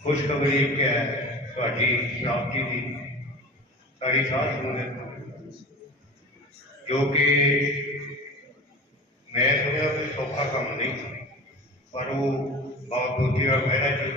ਖੁਸ਼ਖਬਰੀ ਇੱਕ ਹੈ ਤੁਹਾਡੀ ਪ੍ਰਾਪਤੀ ਦੀ ਸਾਡੀ ਸਾਧ ਸੰਗਤ ਜੋ ਕਿ ਮੈਂ ਸੁਣਿਆ ਕਿ ਸੌਖਾ ਕੰਮ ਨਹੀਂ ਪਰ ਉਹ ਬਾਬਾ ਬੋਧੀ ਦਾ ਮਹਿਰਾ ਜੀ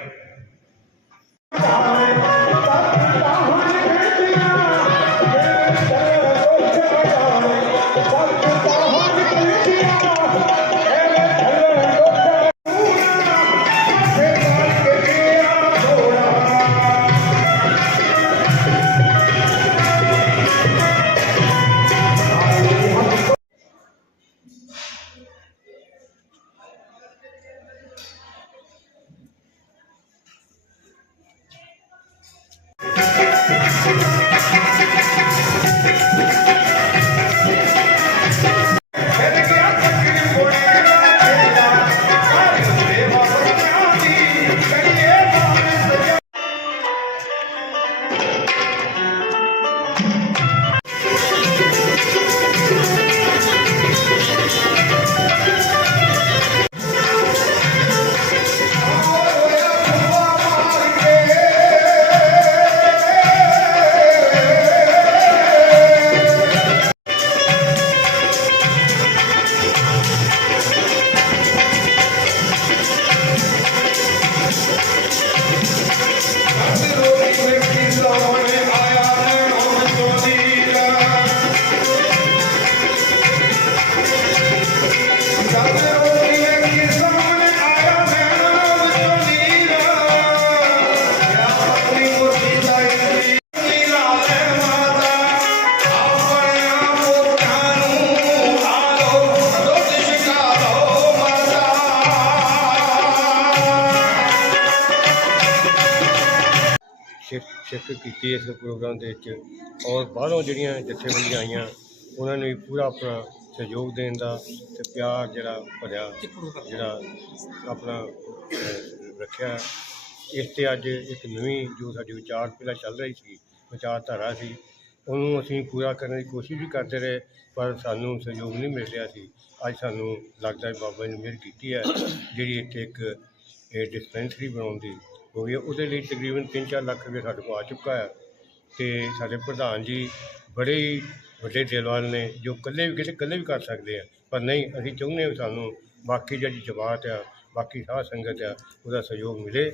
ਸ਼ਿਰ- ਸ਼ਿਰਕਤ ਕੀਤੀ ਇਸ ਪ੍ਰੋਗਰਾਮ ਦੇ ਵਿੱਚ ਔਰ ਬਾਹਰੋਂ ਜਿਹੜੀਆਂ ਜਥੇਬੰਦੀਆਂ ਆਈਆਂ, ਉਹਨਾਂ ਨੂੰ ਵੀ ਪੂਰਾ ਆਪਣਾ ਸਹਿਯੋਗ ਦੇਣ ਦਾ ਤੇ ਪਿਆਰ ਜਿਹੜਾ ਭਰਿਆ, ਜਿਹੜਾ ਆਪਣਾ ਰੱਖਿਆ। ਇਸ ਤੇ ਅੱਜ ਇੱਕ ਨਵੀਂ ਜੋ ਸਾਡੀ ਵਿਚਾਰ ਪਹਿਲਾਂ ਚੱਲ ਰਹੀ ਸੀ, ਵਿਚਾਰਧਾਰਾ ਸੀ, ਉਹਨੂੰ ਅਸੀਂ ਪੂਰਾ ਕਰਨ ਦੀ ਕੋਸ਼ਿਸ਼ ਵੀ ਕਰਦੇ ਰਹੇ, ਪਰ ਸਾਨੂੰ ਸਹਿਯੋਗ ਨਹੀਂ ਮਿਲ ਰਿਹਾ ਸੀ। ਅੱਜ ਸਾਨੂੰ ਲੱਗਦਾ ਹੈ ਬਾਬਾ ਨੇ ਮਿਹਰ ਕੀਤੀ ਹੈ, ਜਿਹੜੀ ਇੱਥੇ ਇੱਕ, ਇਹ ਡਿਸਪੈਂਸਰੀ ਬਣਾਉਣ ਦੀ ਹੋ ਗਈ ਹੈ। ਉਹਦੇ ਲਈ ਤਕਰੀਬਨ 3-4 ਲੱਖ ਰੁਪਏ ਸਾਡੇ ਕੋਲ ਆ ਚੁੱਕਾ ਹੈ ਤੇ ਸਾਡੇ ਪ੍ਰਧਾਨ ਜੀ ਬੜੇ ਹੀ ਵੱਡੇ ਦਿਲ ਨੇ, ਜੋ ਇਕੱਲੇ ਵੀ ਕਿਸੇ ਇਕੱਲੇ ਵੀ ਕਰ ਸਕਦੇ ਆ, ਪਰ ਨਹੀਂ, ਅਸੀਂ ਚਾਹੁੰਦੇ ਹਾਂ ਵੀ ਸਾਨੂੰ ਬਾਕੀ ਜਿਹੜੀ ਜਮਾਤ ਆ, ਬਾਕੀ ਸਾਹ ਸੰਗਤ ਆ, ਉਹਦਾ ਸਹਿਯੋਗ ਮਿਲੇ,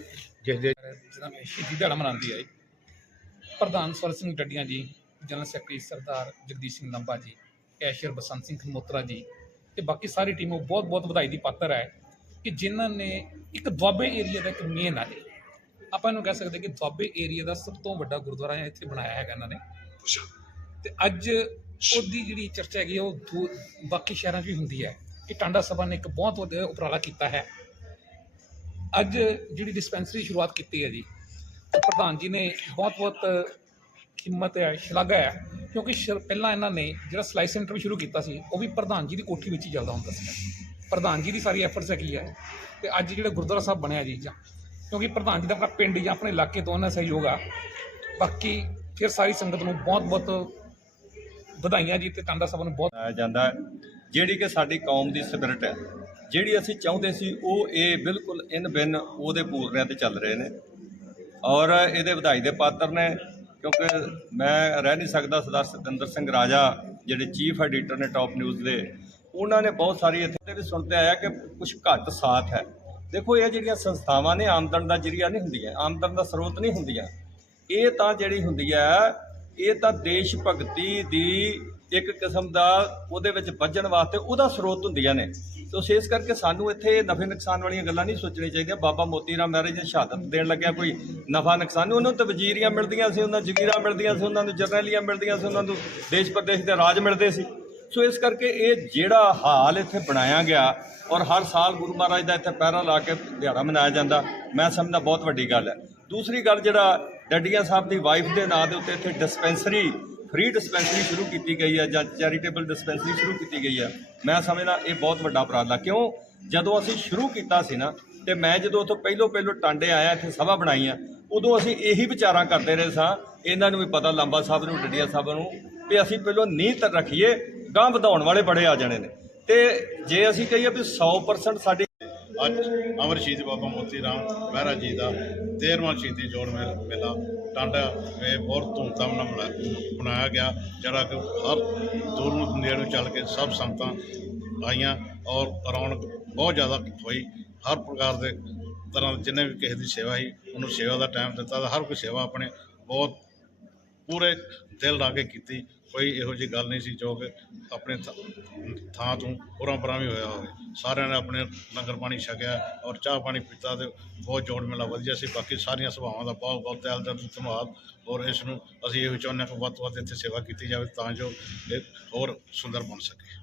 ਜਿਸ ਦੇ ਜਿਹੜਾ ਸ਼ਹੀਦੀ ਦਿਹਾੜਾ ਮਨਾਉਂਦੀ ਹੈ ਪ੍ਰਧਾਨ Sawar Singh Daddian ji, general secretary Sardar Jagdish Singh Lamba ji, cashier ਬਸੰਤ ਸਿੰਘ ਖਮੋਤਰਾ ਜੀ ਤੇ ਬਾਕੀ ਸਾਰੀ ਟੀਮ ਨੂੰ ਬਹੁਤ ਬਹੁਤ ਵਧਾਈ ਦੀ ਪਾਤਰ ਹੈ ਕਿ ਜਿਨ੍ਹਾਂ ਨੇ ਇੱਕ ਦੁਆਬੇ ਏਰੀਆ ਦਾ ਇੱਕ ਮੇਨ ਆ ਜੀ ਆਪਾਂ ਇਹਨੂੰ ਕਹਿ ਸਕਦੇ ਕਿ ਦੁਆਬੇ ਏਰੀਆ ਦਾ ਸਭ ਤੋਂ ਵੱਡਾ ਗੁਰਦੁਆਰਾ ਹੈ ਇੱਥੇ ਬਣਾਇਆ ਹੈਗਾ ਇਹਨਾਂ ਨੇ। ਤੇ ਅੱਜ ਉਹਦੀ ਜਿਹੜੀ ਚਰਚਾ ਹੈਗੀ ਉਹ ਦੂ- ਬਾਕੀ ਸ਼ਹਿਰਾਂ 'ਚ ਵੀ ਹੁੰਦੀ ਹੈ ਕਿ ਟਾਂਡਾ ਸਭਾ ਨੇ ਇੱਕ ਬਹੁਤ ਵਧੀਆ ਉਪਰਾਲਾ ਕੀਤਾ ਹੈ। ਅੱਜ ਜਿਹੜੀ ਡਿਸਪੈਂਸਰੀ ਸ਼ੁਰੂਆਤ ਕੀਤੀ ਹੈ ਜੀ ਪ੍ਰਧਾਨ ਜੀ ਨੇ ਬਹੁਤ ਬਹੁਤ ਹਿੰਮਤ ਹੈ ਸ਼ਲਾਘਾ ਹੈ ਕਿਉਂਕਿ ਪਹਿਲਾਂ ਇਹਨਾਂ ਨੇ ਜਿਹੜਾ ਸਲਾਈ ਸੈਂਟਰ ਵੀ ਸ਼ੁਰੂ ਕੀਤਾ ਸੀ ਉਹ ਵੀ ਪ੍ਰਧਾਨ ਜੀ ਦੀ ਕੋਠੀ ਵਿੱਚ ਹੀ ਚੱਲਦਾ ਹੁੰਦਾ ਸੀ। ਪ੍ਰਧਾਨ ਜੀ ਦੀ ਸਾਰੀ ਐਫਰਟਸ ਹੈਗੀ ਹੈ ਤੇ ਅੱਜ ਜਿਹੜਾ ਗੁਰਦੁਆਰਾ ਸਾਹਿਬ ਬਣਿਆ ਜੀ ਜਾਂ ਕਿਉਂਕਿ ਪ੍ਰਧਾਨ ਜੀ ਦਾ ਆਪਣਾ ਪਿੰਡ ਜਾਂ ਆਪਣੇ ਇਲਾਕੇ ਤੋਂ ਉਹਨਾਂ ਸਹਿਯੋਗ ਆ। ਬਾਕੀ ਫਿਰ ਸਾਰੀ ਸੰਗਤ ਨੂੰ ਬਹੁਤ ਬਹੁਤ ਵਧਾਈਆਂ ਜੀ ਤੇ ਟਾਂਡਾ ਸਭ ਨੂੰ ਬਹੁਤ ਮਨਾਇਆ ਜਾਂਦਾ ਹੈ। ਜਿਹੜੀ ਕਿ ਸਾਡੀ ਕੌਮ ਦੀ ਸਪਿਰਿਟ ਹੈ, ਜਿਹੜੀ ਅਸੀਂ ਚਾਹੁੰਦੇ ਸੀ, ਉਹ ਇਹ ਬਿਲਕੁਲ ਇਨ ਬਿਨ ਉਹਦੇ ਪੂਰਨਿਆਂ ਤੇ ਚੱਲ ਰਹੇ ਨੇ। ਔਰ ਇਹਦੇ ਵਧਾਈ ਦੇ ਪਾਤਰ ਨੇ, ਕਿਉਂਕਿ ਮੈਂ ਰਹਿ ਨਹੀਂ ਸਕਦਾ ਸਰਦਾਰ ਸਤਿੰਦਰ ਸਿੰਘ ਰਾਜਾ, ਜਿਹੜੇ ਚੀਫ ਐਡੀਟਰ ਨੇ ਟਾਪ ਨਿਊਜ਼ ਦੇ, ਉਹਨਾਂ ਨੇ ਬਹੁਤ ਸਾਰੀ ਇੱਥੇ ਵੀ ਸੁਣਤੇ ਆਇਆ ਕਿ ਕੁਝ ਘੱਟ ਸਾਥ ਹੈ। ਦੇਖੋ, ਇਹ ਜਿਹੜੀਆਂ ਸੰਸਥਾਵਾਂ ਨੇ, ਆਮਦਨ ਦਾ ਜਰੀਆ ਨਹੀਂ ਹੁੰਦੀਆਂ, ਆਮਦਨ ਦਾ ਸਰੋਤ ਨਹੀਂ ਹੁੰਦੀਆਂ। ਇਹ ਤਾਂ ਜਿਹੜੀ ਹੁੰਦੀ ਹੈ ਇਹ ਤਾਂ ਦੇਸ਼ ਭਗਤੀ ਦੀ ਇੱਕ ਕਿਸਮ ਦਾ ਉਹਦੇ ਵਿੱਚ ਵੱਜਣ ਵਾਸਤੇ ਉਹਦਾ ਸਰੋਤ ਹੁੰਦੀਆਂ ਨੇ। ਸੋ ਇਸ ਕਰਕੇ ਸਾਨੂੰ ਇੱਥੇ ਨਫੇ ਨੁਕਸਾਨ ਵਾਲੀਆਂ ਗੱਲਾਂ ਨਹੀਂ ਸੋਚਣੀਆਂ ਚਾਹੀਦੀਆਂ। ਬਾਬਾ ਮੋਤੀ ਰਾਮ ਮਹਾਰਾਜ ਜੀ ਸ਼ਹਾਦਤ ਦੇਣ ਲੱਗਿਆ ਕੋਈ ਨਫਾ ਨੁਕਸਾਨ ਉਹਨਾਂ ਨੂੰ ਤਾਂ ਵਜ਼ੀਰੀਆਂ ਮਿਲਦੀਆਂ ਸੀ, ਉਹਨਾਂ ਨੂੰ ਜਗੀਰਾਂ ਮਿਲਦੀਆਂ ਸੀ, ਉਹਨਾਂ ਨੂੰ ਜਰਨੈਲੀਆਂ ਮਿਲਦੀਆਂ ਸੀ, ਉਹਨਾਂ ਨੂੰ ਦੇਸ਼ ਪ੍ਰਦੇਸ਼ ਦੇ ਰਾਜ ਮਿਲਦੇ ਸੀ। ਸੋ ਇਸ ਕਰਕੇ ਇਹ ਜਿਹੜਾ ਹਾਲ ਇੱਥੇ ਬਣਾਇਆ ਗਿਆ ਔਰ ਹਰ ਸਾਲ ਗੁਰੂ ਮਹਾਰਾਜ ਦਾ ਇੱਥੇ ਪਹਿਰਾ ਲਾ ਕੇ ਦਿਹਾੜਾ ਮਨਾਇਆ ਜਾਂਦਾ, ਮੈਂ ਸਮਝਦਾ ਬਹੁਤ ਵੱਡੀ ਗੱਲ ਹੈ। ਦੂਸਰੀ ਗੱਲ ਜਿਹੜਾ ਡੱਡੀਆਂ ਸਾਹਿਬ ਦੀ ਵਾਈਫ ਦੇ ਨਾਂ ਦੇ ਉੱਤੇ ਇੱਥੇ ਡਿਸਪੈਂਸਰੀ ਫ੍ਰੀ ਡਿਸਪੈਂਸਰੀ ਸ਼ੁਰੂ ਕੀਤੀ ਗਈ ਹੈ ਜਾਂ ਚੈਰੀਟੇਬਲ ਡਿਸਪੈਂਸਰੀ ਸ਼ੁਰੂ ਕੀਤੀ ਗਈ ਹੈ, ਮੈਂ ਸਮਝਦਾ ਇਹ ਬਹੁਤ ਵੱਡਾ ਉਪਰਾਲਾ ਕਿਉਂ? ਜਦੋਂ ਅਸੀਂ ਸ਼ੁਰੂ ਕੀਤਾ ਸੀ ਨਾ, ਤੇ ਮੈਂ ਜਦੋਂ ਉੱਥੋਂ ਪਹਿਲੋਂ ਪਹਿਲੋਂ ਟਾਂਡੇ ਆਇਆ, ਇੱਥੇ ਸਭਾ ਬਣਾਈ ਆ, ਉਦੋਂ ਅਸੀਂ ਇਹੀ ਵਿਚਾਰਾਂ ਕਰਦੇ ਰਹੇ ਸਾਂ, ਇਹਨਾਂ ਨੂੰ ਵੀ ਪਤਾ, ਲੰਬਾ ਸਾਹਿਬ ਨੂੰ, ਡੱਡੀਆਂ ਸਾਹਿਬ ਨੂੰ, ਵੀ ਅਸੀਂ ਪਹਿਲੋਂ ਨੀਂਹ ਤਾਂ ਰੱਖੀਏ ਗਾਂ ਵਧਾਉਣ ਵਾਲੇ ਬੜੇ ਆ ਜਾਣੇ ਨੇ। ਤੇ ਜੇ ਅਸੀਂ ਕਹੀਏ ਵੀ 100% ਸਾਡੀ ਅੱਜ ਅਮਰ ਸ਼ਹੀਦ ਬਾਬਾ ਮੋਤੀ ਰਾਮ ਮਹਿਰਾ ਜੀ ਦਾ 13ਵਾਂ ਸ਼ਹੀਦੀ ਜੋੜ ਮੇਲ- ਮੇਲਾ ਟਾਂਡਾ ਵੇ ਬਹੁਤ ਧੂਮਧਾਮ ਨਾਲ ਮਨਾ- ਮਨਾਇਆ ਗਿਆ, ਜਿਹੜਾ ਕਿ ਹਰ ਦੂਰ ਨੇੜੇ ਚੱਲ ਕੇ ਸਭ ਸੰਗਤਾਂ ਆਈਆਂ ਔਰ ਰੌਣਕ ਬਹੁਤ ਜ਼ਿਆਦਾ ਹੋਈ। ਹਰ ਪ੍ਰਕਾਰ ਦੇ ਤਰ੍ਹਾਂ ਜਿੰਨੇ ਵੀ ਕਿਸੇ ਦੀ ਸੇਵਾ ਸੀ, ਉਹਨੂੰ ਸੇਵਾ ਦਾ ਟਾਈਮ ਦਿੱਤਾ ਤਾਂ ਹਰ ਕੋਈ ਸੇਵਾ ਆਪਣੇ ਬਹੁਤ ਪੂਰੇ ਦਿਲ ਲਾ ਕੇ ਕੀਤੀ। ਕੋਈ ਇਹੋ ਜਿਹੀ ਗੱਲ ਨਹੀਂ ਸੀ ਜੋ ਕਿ ਆਪਣੇ ਥ- ਥਾਂ ਤੋਂ ਉਰਾਂ ਪਰਾਂ ਵੀ ਹੋਇਆ ਹੋਵੇ। ਸਾਰਿਆਂ ਨੇ ਆਪਣੇ ਲੰਗਰ ਪਾਣੀ ਛਕਿਆ ਔਰ ਚਾਹ ਪਾਣੀ ਪੀਤਾ ਤੇ ਬਹੁਤ ਜੋੜ ਮੇਲਾ ਵਧੀਆ ਸੀ। ਬਾਕੀ ਸਾਰੀਆਂ ਸਭਾਵਾਂ ਦਾ ਬਹੁਤ ਬਹੁਤ ਤਹਿ ਦਿਲ ਤੋਂ ਧੰਨਵਾਦ ਔਰ ਇਸ ਨੂੰ ਅਸੀਂ ਇਹ ਚਾਹੁੰਦੇ ਹਾਂ ਕਿ ਵੱਧ ਤੋਂ ਵੱਧ ਇੱਥੇ ਸੇਵਾ ਕੀਤੀ ਜਾਵੇ ਤਾਂ ਜੋ ਇਹ ਹੋਰ ਸੁੰਦਰ ਬਣ ਸਕੇ।